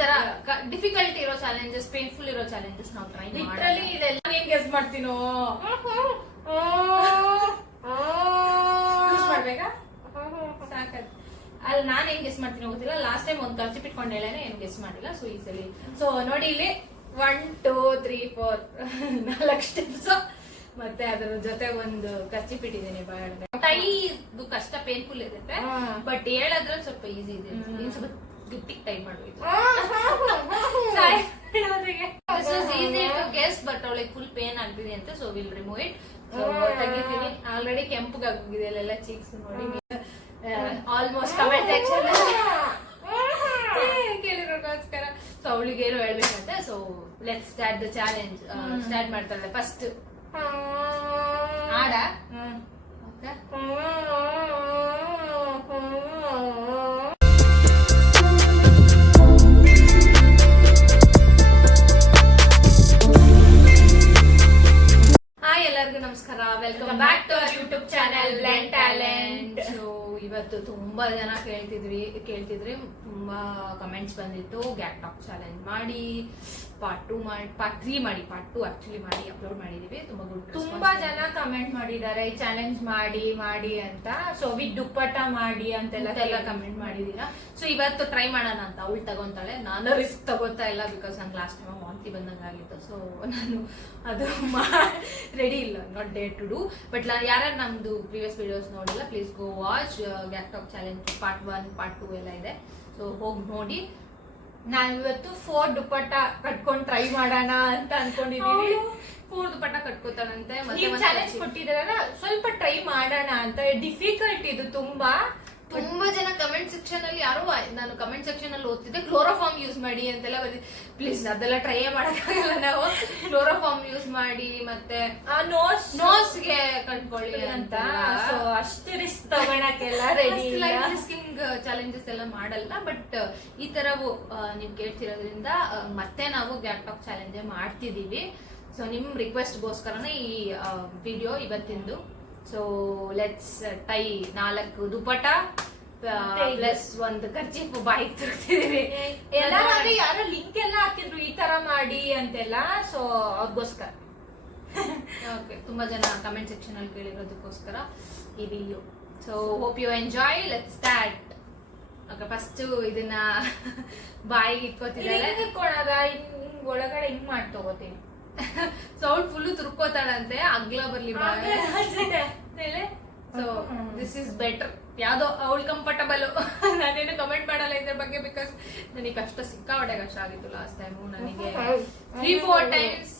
ತರ ಡಿಫಿಕಲ್ಟ್ ಇರೋ challenges, painful ಇರೋ ಚಾಲೆಂಜಸ್ ನಾವು ಟ್ರೈ ಲಿಟ್ರಲಿ ಇದೆಲ್ಲ ಏನ್ ಗೆಸ್ ಮಾಡ್ತೀನೋ ಮಾಡ್ಬೇಕಾ ಸಾಕತ್ ಅಲ್ಲಿ ನಾನ್ ಏನ್ ಗೆಸ್ ಮಾಡ್ತೀನಿ ಗೊತ್ತಿಲ್ಲ. ಲಾಸ್ಟ್ ಟೈಮ್ ಒಂದ್ ಖರ್ಚು ಇಟ್ಕೊಂಡು ಹೇಳೇನೆ ಏನ್ ಗೆಸ್ ಮಾಡಿಲ್ಲ. ಸೊ ಈ ಸಲ ಸೊ ನೋಡಿ ಇಲ್ಲಿ 1 2 3 4 4 ಸ್ಟೆಪ್ಸ್ ಮತ್ತೆ ಅದ್ರ ಜೊತೆ ಒಂದು ಖರ್ಚಿ ಬಿಟ್ಟಿದ್ದೀನಿ. ಟೈದು ಕಷ್ಟ ಪೇನ್ಫುಲ್ ಇರುತ್ತೆ, ಬಟ್ ಹೇಳದ್ರೆ ಸ್ವಲ್ಪ ಈಸಿ ಇದೆ. ಸ್ವಲ್ಪ ಗಟ್ಟಿಗೆ ಟೈ ಮಾಡ್ಬೇಕು. ಈಸಿ ಟು ಗೆಸ್, ಬಟ್ ಅವಳಿಗೆ ಫುಲ್ ಪೇನ್ ಆಗ್ತಿದೆ ಅಂತ. So will remove it. ತೆಗಿತೀನಿ. ಆಲ್ರೆಡಿ ಕೆಂಪಗಾಗಿದೆ ಅಲ್ಲೆಲ್ಲ ಚೀಕ್ಸ್ ನೋಡಿ. ಆಲ್ಮೋಸ್ಟ್ ಕಮೆಂಟ್ ಸೆಕ್ಷನ್ ಕೇಳಿರೋಗೋಸ್ಕರ. ಸೊ ಅವಳಿಗೆ ಏನು ಹೇಳ್ಬೇಕಂತೆ. So let's start the challenge. Start ಮಾಡ್ತಾಳೆ ಫಸ್ಟ್. ಆಡ ಹಾಯ್, ಎಲ್ಲರಿಗೂ ನಮಸ್ಕಾರ. Welcome back to our YouTube channel blend talent. So ಇವತ್ತು ತುಂಬಾ ಜನ ಕೇಳ್ತಿದ್ರಿ, ತುಂಬಾ ಕಮೆಂಟ್ಸ್ ಬಂದಿತ್ತು. ಗ್ಯಾಟ್ ಟಾಕ್ ಚಾಲೆಂಜ್ ಮಾಡಿ, ಪಾರ್ಟ್ 2 ಮಾಡಿ, ಪಾರ್ಟ್ 3 ಮಾಡಿ, ಪಾರ್ಟ್ 2 ಆಕ್ಚುಲಿ ಮಾಡಿ ಅಪ್ಲೋಡ್ ಮಾಡಿದೀವಿ. ತುಂಬಾ ಜನ ಕಮೆಂಟ್ ಮಾಡಿದ್ದಾರೆ ಚಾಲೆಂಜ್ ಮಾಡಿ ಅಂತ. ಸೊ ವಿತ್ ದುಪ್ಪಟ್ಟ ಮಾಡಿ ಅಂತೆಲ್ಲ ಕಮೆಂಟ್ ಮಾಡಿದೀರಾ. ಸೊ ಇವತ್ತು ಟ್ರೈ ಮಾಡೋಣ ಅಂತ. ಅವಳು ತಗೊಂತಾಳೆ, ನಾನು ರಿಸ್ಕ್ ತಗೋತಾ ಇಲ್ಲ. ಬಿಕಾಸ್ ನಂಗೆ ಲಾಸ್ಟ್ ಟೈಮ್ ವಾಂತಿ ಬಂದಂಗ ಆಗಿತ್ತು. ಸೊ ನಾನು ಅದು ರೆಡಿ ಇಲ್ಲ, not day to do. But ಯಾರ್ಯಾರು ನಮ್ದು ಪ್ರೀವಿಯಸ್ ವಿಡಿಯೋಸ್ ನೋಡಿಲ್ಲ, ಪ್ಲೀಸ್ ಗೋ ವಾಚ್. ಗ್ಯಾಟ್ ಟಾಕ್ ಚಾಲೆಂಜ್ ಪಾರ್ಟ್ 1 ಪಾರ್ಟ್ 2 ಎಲ್ಲ ಇದೆ. ಸೊ ಹೋಗಿ ನೋಡಿ. ನಾನ್ ಇವತ್ತು 4 ದುಪ್ಪಟ್ಟ ಕಟ್ಕೊಂಡ್ ಟ್ರೈ ಮಾಡೋಣ ಅಂತ ಅನ್ಕೊಂಡಿದೀವಿ. 4 ದುಪ್ಪಟ್ಟ ಕಟ್ಕೋತಾನಂತೆ. ನೀವು ಚಾಲೆಂಜ್ ಕೊಟ್ಟಿದಾರಲ್ಲ, ಸ್ವಲ್ಪ ಟ್ರೈ ಮಾಡೋಣ ಅಂತ. ಡಿಫಿಕಲ್ಟ್ ಇದು ತುಂಬಾ ಜನ ಕಮೆಂಟ್ ಸೆಕ್ಷನ್ ಅಲ್ಲಿ ಯಾರು, ನಾನು ಕಮೆಂಟ್ ಸೆಕ್ಷನ್ ಅಲ್ಲಿ ಓದ್ತಿದ್ದೆ ಕ್ಲೋರೋಫಾರ್ಮ್ ಯೂಸ್ ಮಾಡಿ ಅಂತೆಲ್ಲ ಬಂದಿದೆ. ಪ್ಲೀಸ್ ಅದೆಲ್ಲ ಟ್ರೈ ಮಾಡಕ್ಕಾಗಲ್ಲ ನಾವು. ಕ್ಲೋರೋಫಾರ್ಮ್ ಯೂಸ್ ಮಾಡಿ ಮತ್ತೆ ನೋಸ್ಗೆ ಕಟ್ಕೊಳ್ಳಿ ಅಂತ. ಸೊ ಅಷ್ಟು ರಿಸ್ಕ್ ತಗೊಳಕ್ಕೆಲ್ಲ ರೆಡಿ. ರಿಸ್ಕಿಂಗ್ ಚಾಲೆಂಜಸ್ ಎಲ್ಲ ಮಾಡಲ್ಲ. ಬಟ್ ಈ ತರವು ನೀವ್ ಕೇಳ್ತಿರೋದ್ರಿಂದ ಮತ್ತೆ ನಾವು ಗ್ಯಾಟ್ ಟಾಕ್ ಚಾಲೆಂಜ್ ಮಾಡ್ತಿದೀವಿ. ಸೊ ನಿಮ್ ರಿಕ್ವೆಸ್ಟ್ಗೋಸ್ಕರನೇ ಈ ವಿಡಿಯೋ ಇವತ್ತಿಂದು. So let's tie 4 dupatta plus ಒಂದು ಖರ್ಚೀಫ್ ಬಾಯಿಗೆ ತಿರುಗ್ತಿದೀವಿ. ಯಾರೋ ಲಿಂಕ್ ಎಲ್ಲ ಹಾಕಿದ್ರು ಈ ತರ ಮಾಡಿ ಅಂತೆಲ್ಲ. ಸೊ ಅವ್ರಿಗೋಸ್ಕರ ಓಕೆ, ತುಂಬಾ ಜನ ಕಮೆಂಟ್ ಸೆಕ್ಷನ್ ಅಲ್ಲಿ ಕೇಳಿರೋದಕ್ಕೋಸ್ಕರ ಈ video. So hope you enjoy. Let's start. Okay, first ಇದನ್ನ ಬಾಯಿಗೆ ಇಟ್ಕೋತಿದ್ದಾಳೆ. ಒಳಗಡೆ ಹಿಂಗ್ ಮಾಡಿ ತಗೋತೀನಿ. ಸೊ ಅವಳು ಫುಲ್ ತುರ್ಕೋತಾಳಂತೆ, ಅಗ್ಲ ಬರ್ಲಿ ಬಾಯಿ. So this is better. ಯಾವ್ದೋ ಅವಳು ಕಂಫರ್ಟಬಲ್. ನಾನೇನು ಕಮೆಂಟ್ ಮಾಡಲ್ಲ ಇದ್ರ ಬಗ್ಗೆ, ಬಿಕಾಸ್ ನನಗೆ ಕಷ್ಟ ಸಿಕ್ಕಾಪಟ್ಟೆ ಕಷ್ಟ ಆಗಿತ್ತು ಲಾಸ್ಟ್ ಟೈಮು. ನನಗೆ 3-4 ಟೈಮ್ಸ್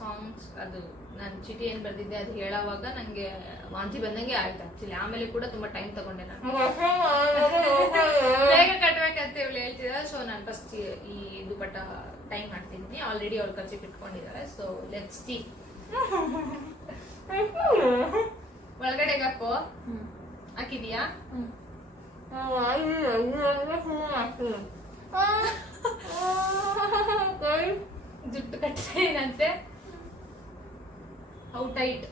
ಸಾಂಗ್ಸ್ ಅದು ನಾನು ಚೀಟಿ ಏನ್ ಬರ್ದಿದ್ದೆ ಅದು ಹೇಳೋವಾಗ ನಂಗೆ ವಾಂತಿ ಬಂದಂಗೆ ಆಯ್ತು ಆಕ್ಚುಲಿ. ಆಮೇಲೆ ಕೂಡ ತುಂಬಾ ಟೈಮ್ ತಗೊಂಡೆ ನಾನು. ಬೇಗ ಕಟ್ಬೇಕಂತ ಇವಳು ಹೇಳ್ತಿದ್ದ. ಸೊ ನಾನು ಫಸ್ಟ್ ಈ ದುಪ್ಪಟ್ಟ ಟೈಮ್ ಮಾಡ್ತಿದ್ದೀನಿ. ಆಲ್ರೆಡಿ ಅವ್ಳು ಖರ್ಚು ಇಟ್ಕೊಂಡಿದ್ದಾರೆ. So let's see. ಒಳಗಡೆ ಹಾಕೋ. ಹಾಕಿದೀಯಾ? ಜುಟ್ಟು ಕಟ್ಟೇನಂತೆ. ಹೌ ಟೈಟ್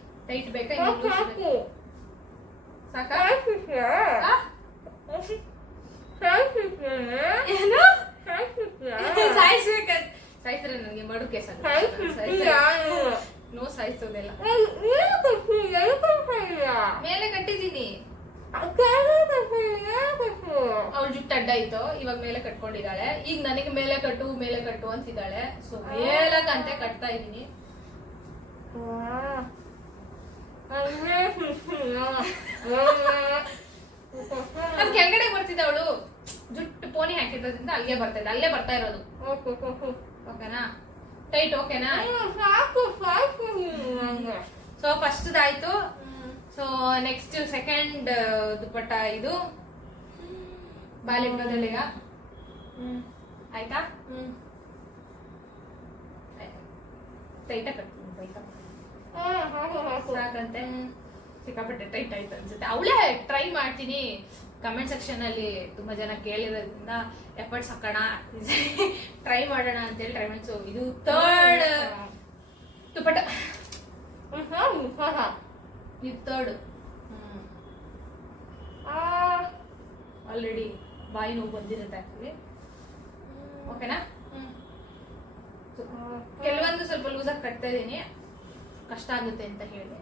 ಬೇಕಾ? ಸಾಕಾ? ಏನು ಸಾಯಿಸ್ಬೇಕಂತ? ಸಾಯಿಸ್ರೆ ನನಗೆ ಮಡು ಕೇಸ. ನೋ ಸಾಯಿಸೋದೆಲ್ಲ. ಮೇಲೆ ಕಟ್ಟಿದೀನಿ. ಅವಳು ಜುಟ್ಟು ಅಡ್ಡ ಇತ್ತು, ಇವಾಗ ಮೇಲೆ ಕಟ್ಕೊಂಡಿದ್ದಾಳೆ. ಈಗ ನನಗೆ ಮೇಲೆ ಕಟ್ಟು ಅಂತಿದ್ದಾಳೆ. ಸೊ ಮೇಲಕ್ಕಂತೆ ಕಟ್ತಾ ಇದೀನಿ. ನಮ್ ಕೆಳಗಡೆ ಬರ್ತಿದ್ದ ಅವಳು. ಜುಟ್ಟು ಪೋನಿ ಹಾಕಿರೋದ್ರಿಂದ ಅಲ್ಲೇ ಬರ್ತಾ ಇರೋದು. ಓಕೆನಾ? ಟೈಟ್ ಓಕೆನಾ? ಸೊ ಫಸ್ಟ್ ಆಯ್ತು. ಸೊ ನೆಕ್ಸ್ಟ್ ಸೆಕೆಂಡ್ ದುಪ್ಪಟ್ಟ ಇದು ಬಾಲಿಟ್ಕೋದಲ್ಲೀಗ ಆಯ್ತಾ? ಟೈಟ ಕಟ್ತೀನಿ. ಸಾಕಂತೆ. ಸಿಕ್ಕಾಪಟ್ಟೆ ಟೈಟ್ ಆಯ್ತು ಅನ್ಸುತ್ತೆ. ಅವಳೇ ಟ್ರೈ ಮಾಡ್ತೀನಿ. ಕಮೆಂಟ್ ಸೆಕ್ಷನ್ ಅಲ್ಲಿ ತುಂಬಾ ಜನ ಕೇಳಿರೋದ್ರಿಂದ ಎಫರ್ಟ್ಸ್ ಹಾಕೋಣ, ಟ್ರೈ ಮಾಡೋಣ ಅಂತೇಳಿ ಟ್ರೈ ಮಾಡಿ. ಸೊ ಇದು 3rd ದುಪ್ಪಟ್ಟ. ಇದು 3rd. ಆಲ್ರೆಡಿ ಬಾಯಿ ನೋವು ಬಂದಿರುತ್ತೆ ಆಕ್ಚುಲಿ. ಓಕೆನಾ? ಕೆಲವೊಂದು ಸ್ವಲ್ಪ ಲೂಸಾಗಿ ಕಟ್ತಾ ಇದೀನಿ, ಕಷ್ಟ ಆಗುತ್ತೆ ಅಂತ ಹೇಳಿ.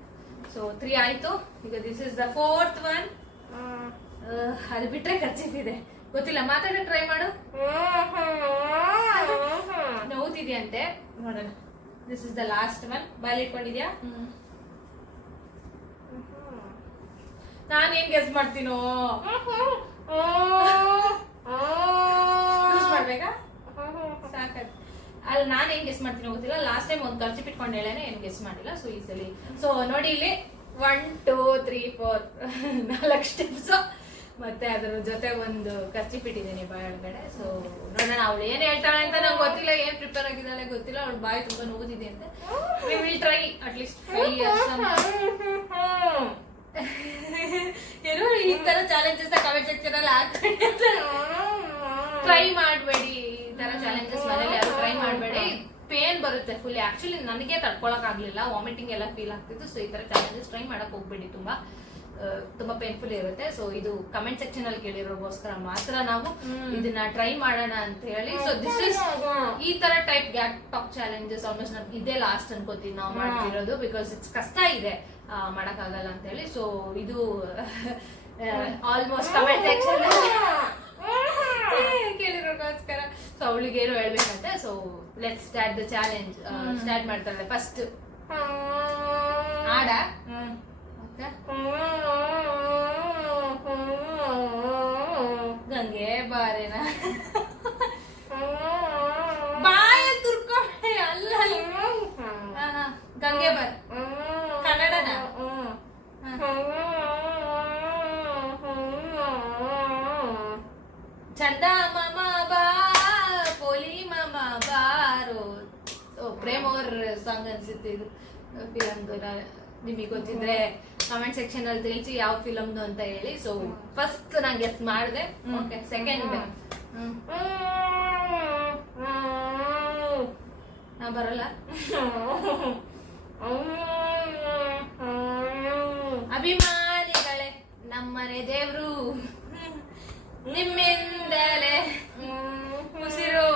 ಸೊ 3 ಆಯ್ತು. ಈಗ this is the 4th one. ಅದು ಬಿಟ್ರೆ ಖರ್ಚಿದೆ ಗೊತ್ತಿಲ್ಲ. ಮಾತಾಡಕ್ ಟ್ರೈ ಮಾಡು. ನೋವುತ್ತಿದ್ಯಂತೆ, ನೋಡೋಣ. This is the last one. ಬಾಯಲ್ಲಿ ಇಟ್ಕೊಂಡಿದ್ಯಾ? ನಾನೇನ್ ಗೆಸ್ ಮಾಡ್ತೀನೋ? ಯೂಸ್ ಮಾಡ್ಬೇಕಾ? ಸಾಕಾಯ್ತು. ಅಲ್ಲಿ ನಾನು ಏನ್ ಗೆಸ್ ಮಾಡ್ತೀನಿ ಗೊತ್ತಿಲ್ಲ. ಲಾಸ್ಟ್ ಟೈಮ್ ಒಂದು ಖರ್ಚು ಇಟ್ಕೊಂಡು ಹೇಳೇನೆ, ಏನ್ ಗೆಸ್ ಮಾಡಿಲ್ಲ. ಸೊ ಈ ಸಲ ಸೊ ನೋಡಿ ಇಲ್ಲಿ 1 2 3 4 4 ಸ್ಟೆಪ್ಸ್, ಮತ್ತೆ ಅದ್ರ ಜೊತೆ ಒಂದು ಖರ್ಚು ಇಟ್ಟಿದ್ದೀನಿ ಬಾಯೊಳಗಡೆ. ಸೊ ನೋಡೋಣ ಅವಳು ಏನ್ ಹೇಳ್ತಾಳೆ ಅಂತ ನಂಗೆ ಗೊತ್ತಿಲ್ಲ, ಏನ್ ಪ್ರಿಪೇರ್ ಆಗಿದ್ದಾಳೆ ಗೊತ್ತಿಲ್ಲ. ಅವಳು ಬಾಯಿ ತುಂಬಾ ನೋವುದಿದೆ ಅಂತ. We will try at least 5 years. ಏನೋ ಈ ತರ ಚಾಲೆಂಜಸ್ ಕಮೆಂಟ್ ಸೆಕ್ಷನ್ ಅಲ್ಲಿ ಹಾಕಿ ಟ್ರೈ ಮಾಡಬೇಡಿ. ಈ ತರ ಚಾಲೆಂಜಸ್ ಮನೇಲಿ ಯಾರು ಟ್ರೈ ಮಾಡಬೇಡಿ. ಪೇನ್ ಬರುತ್ತೆ ಫುಲ್. ಆಕ್ಚುಲಿ ನನಗೆ ತಡ್ಕೊಳಕ್ ಆಗ್ಲಿಲ್ಲ, ವಾಮಿಟಿಂಗ್ ಎಲ್ಲ ಫೀಲ್ ಆಗ್ತಿತ್ತು. ಸೊ ಈ ತರ ಚಾಲೆಂಜಸ್ ಟ್ರೈ ಮಾಡಕ್ ಹೋಗ್ಬೇಡಿ, ತುಂಬಾ ಪೇನ್ಫುಲ್ ಇರುತ್ತೆ. ಸೊ ಇದು ಕಮೆಂಟ್ ಸೆಕ್ಷನ್ ಅಲ್ಲಿ ಕೇಳಿರೋಗೋಸ್ಕರ ಮಾತ್ರ ನಾವು ಇದನ್ನ ಟ್ರೈ ಮಾಡೋಣ ಅಂತ ಹೇಳಿ. ಸೊ ದಿಸ್ ಇಸ್ ಈ ತರ type gap talk challenges almost ನಮ್ಗೆ ಇದೇ ಲಾಸ್ಟ್ ಅನ್ಕೋತೀನಿ ನಾವು ಮಾಡ್ತಿರೋದು. ಬಿಕಾಸ್ ಇಟ್ಸ್ ಕಷ್ಟ ಇದೆ, ಮಾಡಕ್ ಆಗಲ್ಲ ಅಂತ ಹೇಳಿ. ಸೊ ಇದು ಆಲ್ಮೋಸ್ಟ್ ಕಮೆಂಟ್ ಸೆಕ್ಷನ್ ಕೇಳಿರೋಗೋಸ್ಕರ. ಸೊ ಅವಳಿಗೆ ಏನೋ ಹೇಳ್ಬೇಕಂತೆ. So let's start the challenge. Start ಮಾಡ್ತಾಳೆ ಫಸ್ಟ್. ಆಡ ಗಂಗೆ ಬಾರೇನಾ ಬಾಯ ತುರ್ಕೊಂಡೆ ಅಲ್ಲ. ಗಂಗೆ ಬಾರ್ ಕನ್ನಡನ? ಚಂದ ಮಾಮ ಬಾ ಪೋಲಿ ಮಾಮ ಬಾರೋ. ಪ್ರೇಮ್ ಅವ್ರ ಸಾಂಗ್ ಅನ್ಸುತ್ತೆ ಇದು ಫಿಲಮ್ದು. ನಿಮಗೆ ಗೊತ್ತಿದ್ರೆ ಕಮೆಂಟ್ ಸೆಕ್ಷನ್ ಅಲ್ಲಿ ತಿಳಿಸಿ ಯಾವ ಫಿಲಮ್ದು ಅಂತ ಹೇಳಿ. ಸೊ ಫಸ್ಟ್ ನಾನು ಗೆಸ್ ಮಾಡಿದೆ. ಓಕೆ, ಸೆಕೆಂಡ್ ನಾ ಬರಲ್ಲ. ಅಭಿಮಾನಿಗಳೇ, ನಮ್ಮನೆ ದೇವ್ರು ನಿಮ್ಮಿಂದಲೇ ಉಸಿರು.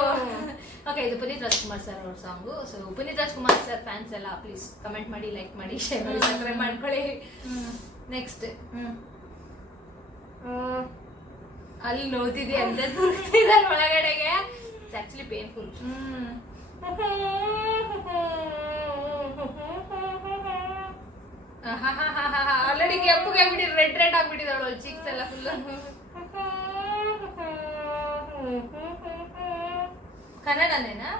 ಓಕೆ, ಇದು ಪುನೀತ್ ರಾಜ್ಕುಮಾರ್ ಸರ್ ಅವ್ರ song. So Puneeth Rajkumar sir fans ಎಲ್ಲ ಪ್ಲೀಸ್ ಕಮೆಂಟ್ ಮಾಡಿ, ಲೈಕ್ ಮಾಡಿ, ಶೇರ್ ಮಾಡಿ, ಸಬ್ಸ್ಕ್ರೈಬ್ ಮಾಡ್ಕೊಳ್ಳಿ. ನೆಕ್ಸ್ಟ್ ಅಲ್ಲಿ ನೋಡ್ತಿದ್ದಿ ಅಂತ ತುರ್ತಿದ್ದಾರೆ ಒಳಗಡೆಗೆ. It's actually painful. ಆಲ್ರೆಡಿ ಕೆಂಪುಗೆ ಆಗ್ಬಿಟ್ಟಿದ್ರು, ರೆಡ್ ಆಗ್ಬಿಟ್ಟಿದ್ದಾಳು ಚೀಕ್ಸ್ ಎಲ್ಲ ಫುಲ್. ಕನ್ನಡನೇನಾ?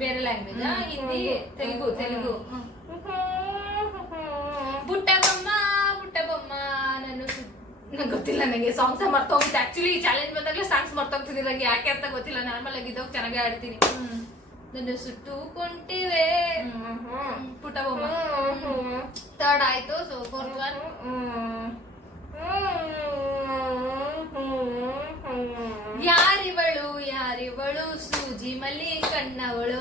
ಬೇರೆ ಲ್ಯಾಂಗ್ವೇಜ್? ಹಿಂದಿ, ತೆಲುಗು. ಬುಟ್ಟ ಬೊಮ್ಮ ನಂಗೆ ಗೊತ್ತಿಲ್ಲ. ನಂಗೆ ಸಾಂಗ್ಸ್ ಮರ್ತೋಗುತ್ತೆ. ಆಕ್ಚುಲಿ ಚಾಲೆಂಜ್ ಬಂದಾಗಲೇ ಸಾಂಗ್ಸ್ ಮರ್ತೋಗ್ತಿದ್ದೀನಿ ನಂಗೆ, ಯಾಕೆ ಅಂತ ಗೊತ್ತಿಲ್ಲ. ನಾರ್ಮಲ್ ಆಗಿ ಇದ್ದೋಗಿ ಚೆನ್ನಾಗಿ ಆಡ್ತೀನಿ. ನನ್ನ ಸುಟ್ಟು ಕೊಂಟಿವೆ ಪುಟ್ಟ ಬೊಮ್ಮ. 3rd ಆಯ್ತು. So 4th one. ಯಾರಿವಳು ಸೂಜಿ ಮಲ್ಲಿ ಕಣ್ಣವಳು.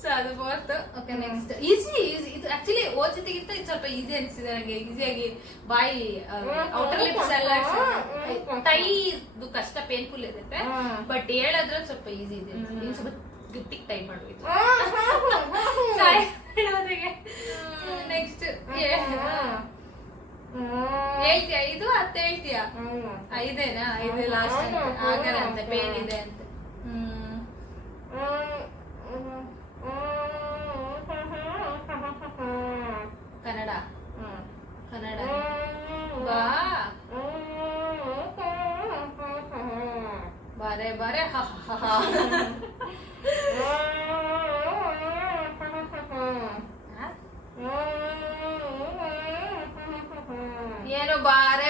ಸೊ ಅದು 4th. Okay, next easy. ಇದು ಆಕ್ಚುಲಿ ಓದ್ ಜೊತೆಗಿಂತ ಇದು ಸ್ವಲ್ಪ ಈಸಿ ಅನಿಸಿದೆ ನನಗೆ. ಈಸಿಯಾಗಿ ಬಾಯಿ ಔಟರ್ ಲಿಪ್ಸ್ ಎಲ್ಲ ಟೈ ಕಷ್ಟ ಪೇನ್ಫುಲ್ ಇರುತ್ತೆ, ಬಟ್ ಹೇಳೋದ್ರೆ ಸ್ವಲ್ಪ ಈಸಿ ಇದೆ. ನೀವು ಸ್ವಲ್ಪ ಗಟ್ಟಿಗೆ ಟೈ ಮಾಡ್ಬೇಕು. ನೆಕ್ಸ್ಟ್ ಹೇಳ್ತೀಯಾ? ಇದು 10 ಹೇಳ್ತೀಯಾ? 5 5 ಲಾಸ್ಟ್ ಆಗಲ್ಲ ಅಂತ, ಪೇನ್ ಇದೆ ಅಂತ. ಕನ್ನಡ ಬಾ ಬಾರೆ ಏನು ಬಾರೆ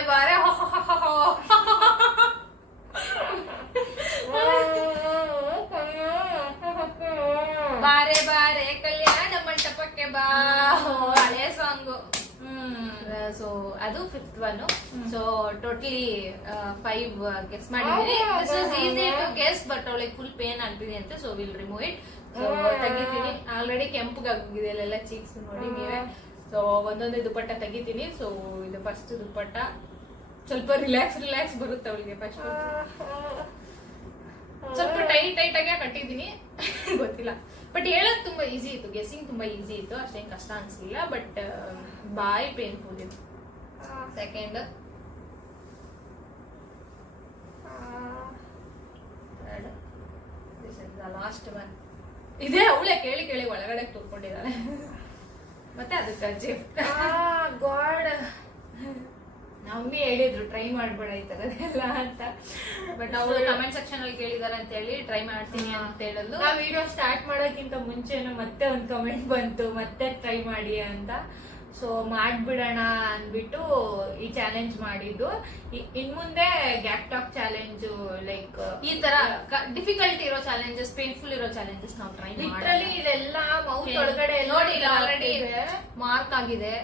ಬಾರೆ ಕಲ್ಯಾಣ ಮಂಟಪಕ್ಕೆ ಬಾ, ಹಳೆ ಸಾಂಗು. ಸೊ ಅದು 5th one. So totally 5 guess ಮಾಡಿದೀನಿ. This is easy to guess, but ಅವಳಿಗೆ ಫುಲ್ ಪೇನ್ ಆಗ್ತಿದೆ ಅಂತ. So will remove it. So ತೆಗಿತೀನಿ. ಆಲ್ರೆಡಿ ಕೆಂಪುಗಾಗಿದೆ ಅಲ್ಲೆಲ್ಲ ಚೀಕ್ಸ್ ನೋಡಿ ನೀವೇ. ಸೊ ಒಂದೊಂದೇ ದುಪ್ಪಟ್ಟ ತೆಗಿತೀನಿ. ಸೊ ಇದು ಫಸ್ಟ್ ದುಪ್ಪಟ್ಟ. ಸ್ವಲ್ಪ ರಿಲ್ಯಾಕ್ಸ್ ಬರುತ್ತೆ ಅವಳಿಗೆ ಫಸ್ಟ್. ಸ್ವಲ್ಪ ಟೈಟ್ ಆಗಿ ಕಟ್ಟಿದೀನಿ. ಗೊತ್ತಿಲ್ಲ, ಬಟ್ ಹೇಳೋದು ತುಂಬಾ ಈಸಿ ಇತ್ತು, ಗೆಸ್ಸಿಂಗ್ ತುಂಬಾ ಈಸಿ ಇತ್ತು, ಅಷ್ಟೇನು ಕಷ್ಟ ಅನ್ಸಲಿಲ್ಲ. ಬಟ್ ಬಾಯಿ ಪೇನ್ಫುಲ್ ಇತ್ತು. Second, third, this is the last one. ಇದೇ ಅವಳೇ ಕೇಳಿ ಒಳಗಡೆ ತೂಕೊಂಡಿದ್ದಾಳೆ. ಮತ್ತೆ ಅದಕ್ಕೆ ಜಿಫ್ಟ್. ಗಾಡ್, ನಮ್ಗೆ ಹೇಳಿದ್ರು ಟ್ರೈ ಮಾಡ್ಬೇಡ ಈ ತರದೆಲ್ಲ ಅಂತ. ಬಟ್ ಅವಳು ಕಮೆಂಟ್ ಸೆಕ್ಷನ್ ಅಲ್ಲಿ ಕೇಳಿದಾರೆ ಅಂತ ಹೇಳಿ ಟ್ರೈ ಮಾಡ್ತೀನಿ ಅಂತ ಹೇಳಲು. ನಾವು ವಿಡಿಯೋ ಸ್ಟಾರ್ಟ್ ಮಾಡೋಕ್ಕಿಂತ ಮುಂಚೆನೂ ಮತ್ತೆ ಒಂದು ಕಮೆಂಟ್ ಬಂತು, ಮತ್ತೆ ಟ್ರೈ ಮಾಡಿ ಅಂತ. ಸೊ ಮಾಡ್ಬಿಡೋಣ ಅಂದ್ಬಿಟ್ಟು ಈ ಚಾಲೆಂಜ್ ಮಾಡಿದ್ದು. ಇನ್ ಮುಂದೆ ಗ್ಯಾಪ್ ಟಾಕ್ ಚಾಲೆಂಜ್, ಲೈಕ್ ಈ ತರ ಡಿಫಿಕಲ್ಟ್ ಇರೋ ಚಾಲೆಂಜಸ್, ಪೇನ್ಫುಲ್ ಇರೋ ಚಾಲೆಂಜಸ್ ನಾವು ಟ್ರೈ ಲಿಟ್ರಲಿ ಇದೆಲ್ಲ ಮೌತ್ ಒಳಗಡೆ ನೋಡಿ, ಆಲ್ರೆಡಿ ಮಾರ್ಕ್ ಆಗಿದೆ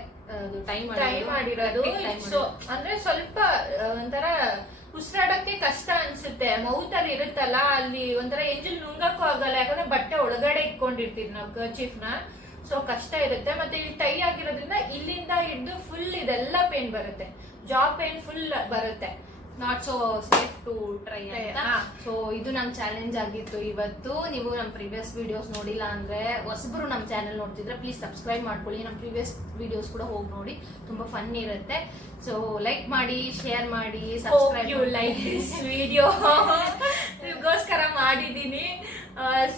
ಟೈಮ್ ಮಾಡಿರೋದು. ಸೊ ಅಂದ್ರೆ ಸ್ವಲ್ಪ ಒಂಥರ ಉಸಿರಾಡಕ್ಕೆ ಕಷ್ಟ ಅನ್ಸುತ್ತೆ. ಮೌತ್ ಅಲ್ಲಿ ಇರುತ್ತಲ್ಲ, ಅಲ್ಲಿ ಒಂಥರ ಎಂಜಲ್ ನುಂಗಕ್ಕೂ ಆಗಲ್ಲ, ಯಾಕಂದ್ರೆ ಬಟ್ಟೆ ಒಳಗಡೆ ಇಟ್ಕೊಂಡಿರ್ತೀವಿ ನಾವು ಕರ್ಚೀಫ್ ನ. ಸೊ ಕಷ್ಟ ಇರುತ್ತೆ. ಮತ್ತೆ ಇಲ್ಲಿ ಟೈ ಆಗಿರೋದ್ರಿಂದ ಇಲ್ಲಿಂದ ಹಿಡಿದು ಫುಲ್ ಇದೆಲ್ಲ ಪೇನ್ ಬರುತ್ತೆ, ಜಾ ಪೇನ್ ಫುಲ್ ಬರುತ್ತೆ. Not so safe to try ಅಂತ. ಸೊ ಇದು ನಮ್ ಚಾಲೆಂಜ್ ಆಗಿತ್ತು ಇವತ್ತು. ನೀವು ನಮ್ ಪ್ರೀವಿಯಸ್ ವಿಡಿಯೋಸ್ ನೋಡಿಲ್ಲ ಅಂದ್ರೆ, ಹೊಸಬರು ನಮ್ ಚಾನೆಲ್ ನೋಡ್ತಿದ್ರೆ ಪ್ಲೀಸ್ ಸಬ್ಸ್ಕ್ರೈಬ್ ಮಾಡ್ಕೊಳ್ಳಿ. ನಮ್ ಪ್ರೀವಿಯಸ್ ವಿಡಿಯೋಸ್ ಕೂಡ ಹೋಗಿ ನೋಡಿ, ತುಂಬಾ ಫನ್ ಇರುತ್ತೆ. ಸೊ ಲೈಕ್ ಮಾಡಿ, ಶೇರ್ ಮಾಡಿ, subscribe. You like this video ನಿಮ್ಗೋಸ್ಕರ ಮಾಡಿದೀನಿ.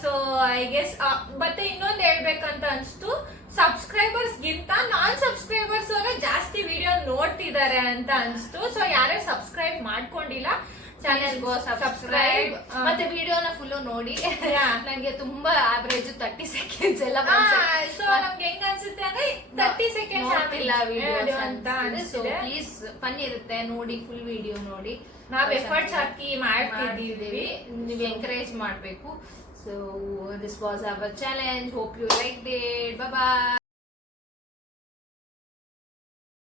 ಸೊ ಐ ಗೆಸ್ ಮತ್ತೆ ಇನ್ನೊಂದು ಹೇಳ್ಬೇಕಂತ ಅನ್ಸ್ತು, ಸಬ್ಸ್ಕ್ರೈಬರ್ಸ್ ಗಿಂತ ನಾನ್ ಸಬ್ಸ್ಕ್ರೈಬರ್ಸ್ ಅವರೇ ಜಾಸ್ತಿ ವಿಡಿಯೋ ನೋಡ್ತಿದ್ದಾರೆ ಅಂತ ಅನ್ಸ್ತು. ಸೊ ಯಾರೇ ಸಬ್ಸ್ಕ್ರೈಬ್ ಮಾಡ್ಕೊಂಡಿಲ್ಲ ಚಾನೆಲ್ ಗೋ ಸಬ್ಸ್ಕ್ರೈಬ್, ಮತ್ತೆ ವಿಡಿಯೋನ ಫುಲ್ ನೋಡಿ. ನಂಗೆ ತುಂಬಾ ಆವರೇಜ್ 30 ಸೆಕೆಂಡ್ಸ್ ಎಲ್ಲ. ಸೊ ನಮ್ಗೆ ಹೆಂಗ್ ಅನ್ಸುತ್ತೆ ಅಂದ್ರೆ 30 ಸೆಕೆಂಡ್ಸ್ ಆಗ್ತಿಲ್ಲ ವಿಡಿಯೋ ಅಂತ ಸೊ ಪ್ಲೀಸ್ ಫನ್ ಇರುತ್ತೆ, ನೋಡಿ, ಫುಲ್ ವಿಡಿಯೋ ನೋಡಿ. ನಾವ್ ಎಫರ್ಟ್ಸ್ ಹಾಕಿ ಮಾಡ್ತಿದ್ದೀವಿ, ನೀವು ಎಂಕರೇಜ್ ಮಾಡ್ಬೇಕು. So this was our challenge. Hope you like it. Bye.